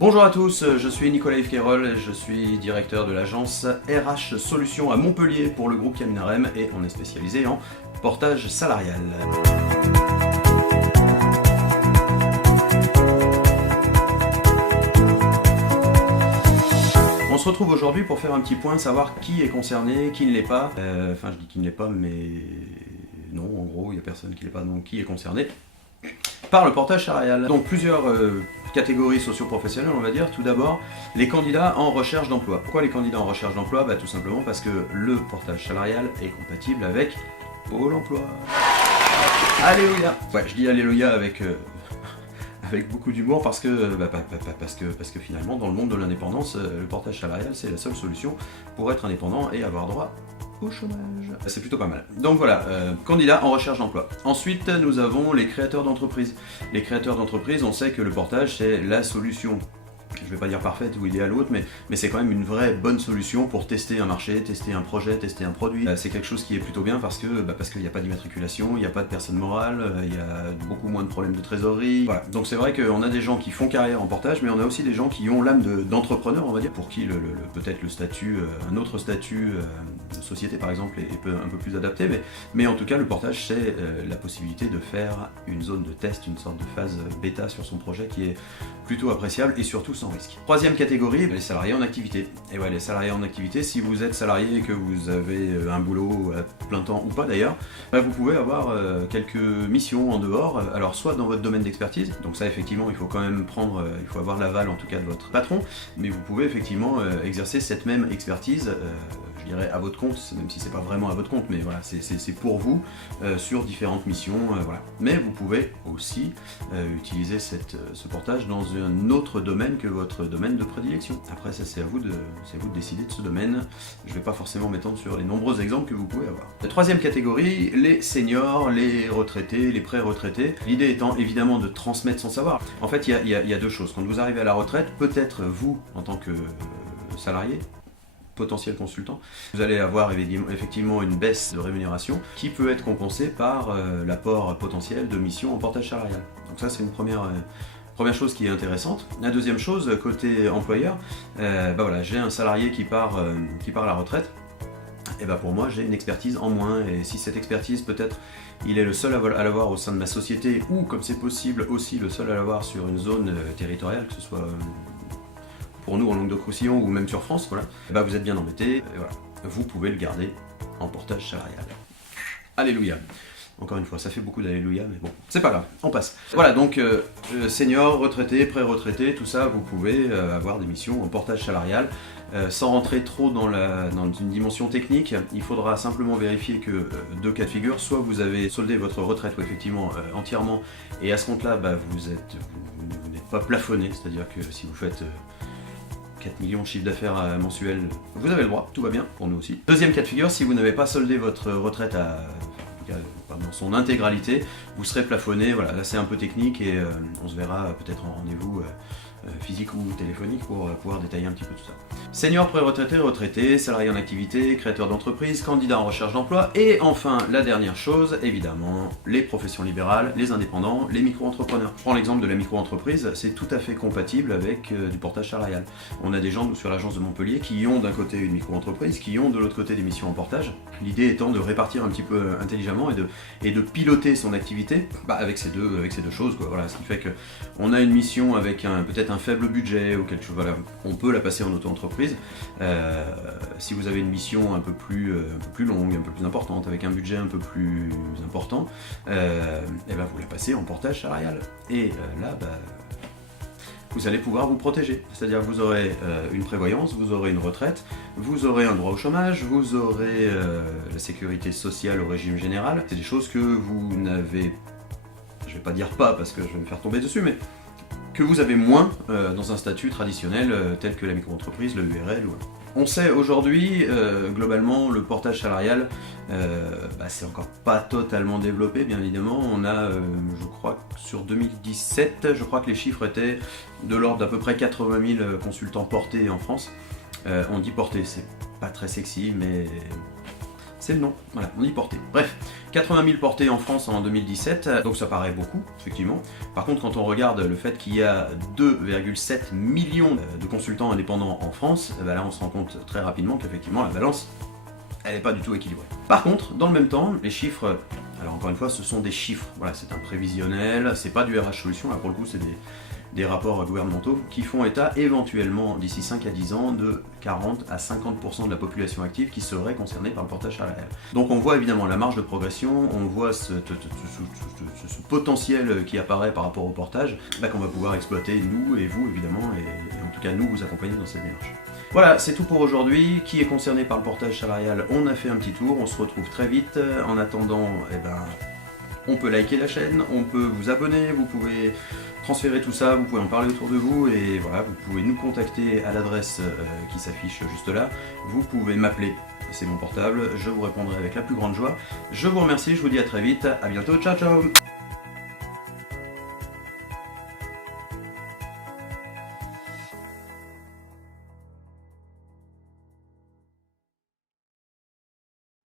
Bonjour à tous, je suis Nicolas Yves Quérol et je suis directeur de l'agence RH Solutions à Montpellier pour le groupe Caminarem et on est spécialisé en portage salarial. On se retrouve aujourd'hui pour faire un petit point, savoir qui est concerné, qui ne l'est pas. Enfin je dis qui ne l'est pas mais non, en gros il n'y a personne qui ne l'est pas, donc qui est concerné par le portage salarial. Donc plusieurs catégories socio-professionnelles, on va dire. Tout d'abord, les candidats en recherche d'emploi. Pourquoi les candidats en recherche d'emploi? Tout simplement parce que le portage salarial est compatible avec Pôle emploi. Alléluia. Ouais, je dis Alléluia avec beaucoup d'humour parce que finalement, dans le monde de l'indépendance, le portage salarial, c'est la seule solution pour être indépendant et avoir droit au chômage. C'est plutôt pas mal. Donc voilà, candidats en recherche d'emploi. Ensuite, nous avons les créateurs d'entreprises. Les créateurs d'entreprises, on sait que le portage, c'est la solution. Je vais pas dire parfaite ou idéale ou autre, mais c'est quand même une vraie bonne solution pour tester un marché, tester un projet, tester un produit. C'est quelque chose qui est plutôt bien parce qu'il n'y a pas d'immatriculation, il n'y a pas de personne morale, il y a beaucoup moins de problèmes de trésorerie. Voilà. Donc c'est vrai qu'on a des gens qui font carrière en portage, mais on a aussi des gens qui ont l'âme d'entrepreneur, on va dire, pour qui peut-être le statut, un autre statut de société par exemple est un peu plus adapté, mais en tout cas le portage c'est la possibilité de faire une zone de test, une sorte de phase bêta sur son projet qui est plutôt appréciable et surtout sans risque. Troisième catégorie, les salariés en activité. Et ouais, les salariés en activité, si vous êtes salarié et que vous avez un boulot à plein temps ou pas d'ailleurs, vous pouvez avoir quelques missions en dehors, alors soit dans votre domaine d'expertise, donc ça effectivement il faut quand même il faut avoir l'aval en tout cas de votre patron, mais vous pouvez effectivement exercer cette même expertise, je dirais à votre compte, même si c'est pas vraiment à votre compte, mais voilà, c'est pour vous sur différentes missions, voilà. Mais vous pouvez aussi utiliser ce portage dans un autre domaine que votre domaine de prédilection. Après ça c'est à vous de décider de ce domaine. Je ne vais pas forcément m'étendre sur les nombreux exemples que vous pouvez avoir. La troisième catégorie, les seniors, les retraités, les pré-retraités. L'idée étant évidemment de transmettre son savoir. En fait il y a deux choses. Quand vous arrivez à la retraite, peut-être vous en tant que salarié, potentiel consultant, vous allez avoir effectivement une baisse de rémunération qui peut être compensée par l'apport potentiel de missions en portage salarial. Donc ça c'est une première chose qui est intéressante. La deuxième chose, côté employeur, voilà, j'ai un salarié qui part à la retraite, et pour moi j'ai une expertise en moins, et si cette expertise peut-être il est le seul à l'avoir au sein de ma société, ou comme c'est possible aussi le seul à l'avoir sur une zone territoriale, que ce soit pour nous en Languedoc-Roussillon ou même sur France, voilà, vous êtes bien embêté, et voilà, vous pouvez le garder en portage salarial. Alléluia. Encore une fois, ça fait beaucoup d'alléluia, mais bon, c'est pas grave, on passe. Voilà, donc senior, retraité, pré-retraité, tout ça, vous pouvez avoir des missions en portage salarial. Sans rentrer trop dans une dimension technique, il faudra simplement vérifier que deux cas de figure, soit vous avez soldé votre retraite effectivement entièrement, et à ce compte-là, vous n'êtes pas plafonné, c'est-à-dire que si vous faites 4 millions de chiffre d'affaires mensuel, vous avez le droit, tout va bien, pour nous aussi. Deuxième cas de figure, si vous n'avez pas soldé votre retraite dans son intégralité, vous serez plafonné, voilà, là c'est un peu technique et on se verra peut-être en rendez-vous physique ou téléphonique pour pouvoir détailler un petit peu tout ça. Senior, pré-retraité, retraité, salarié en activité, créateur d'entreprise, candidat en recherche d'emploi, et enfin la dernière chose, évidemment, les professions libérales, les indépendants, les micro-entrepreneurs. Je prends l'exemple de la micro-entreprise, c'est tout à fait compatible avec du portage salarial. On a des gens, nous, sur l'agence de Montpellier, qui ont d'un côté une micro-entreprise, qui ont de l'autre côté des missions en portage. L'idée étant de répartir un petit peu intelligemment et de piloter son activité avec ces deux choses, quoi. Voilà, ce qui fait qu'on a une mission avec peut-être un faible budget ou quelque chose, voilà, on peut la passer en auto-entreprise. Si vous avez une mission un peu plus longue, un peu plus importante, avec un budget un peu plus important, vous la passez en portage salarial. Et là, vous allez pouvoir vous protéger. C'est-à-dire que vous aurez une prévoyance, vous aurez une retraite, vous aurez un droit au chômage, vous aurez la sécurité sociale au régime général. C'est des choses que vous n'avez, je vais pas dire pas parce que je vais me faire tomber dessus, mais que vous avez moins dans un statut traditionnel tel que la micro-entreprise, le URL. On sait aujourd'hui, globalement, le portage salarial, c'est encore pas totalement développé, bien évidemment. On a, je crois, sur 2017, je crois que les chiffres étaient de l'ordre d'à peu près 80 000 consultants portés en France. On dit portés, c'est pas très sexy, mais c'est le nom, voilà, on dit portée. Bref, 80 000 portées en France en 2017, donc ça paraît beaucoup, effectivement. Par contre, quand on regarde le fait qu'il y a 2,7 millions de consultants indépendants en France, ben là on se rend compte très rapidement qu'effectivement la balance, elle n'est pas du tout équilibrée. Par contre, dans le même temps, les chiffres, alors encore une fois, ce sont des chiffres, voilà, c'est un prévisionnel, c'est pas du RH Solutions, là pour le coup c'est des rapports gouvernementaux qui font état éventuellement d'ici 5 à 10 ans de 40 à 50% de la population active qui serait concernée par le portage salarial. Donc on voit évidemment la marge de progression, on voit ce potentiel qui apparaît par rapport au portage, bah, qu'on va pouvoir exploiter nous et vous évidemment, et en tout cas nous vous accompagner dans cette démarche. Voilà, c'est tout pour aujourd'hui. Qui est concerné par le portage salarial, on a fait un petit tour, on se retrouve très vite. En attendant, eh ben, on peut liker la chaîne, on peut vous abonner, vous pouvez transférer tout ça, vous pouvez en parler autour de vous, et voilà, vous pouvez nous contacter à l'adresse qui s'affiche juste là. Vous pouvez m'appeler, c'est mon portable, je vous répondrai avec la plus grande joie. Je vous remercie, je vous dis à très vite, à bientôt, ciao ciao.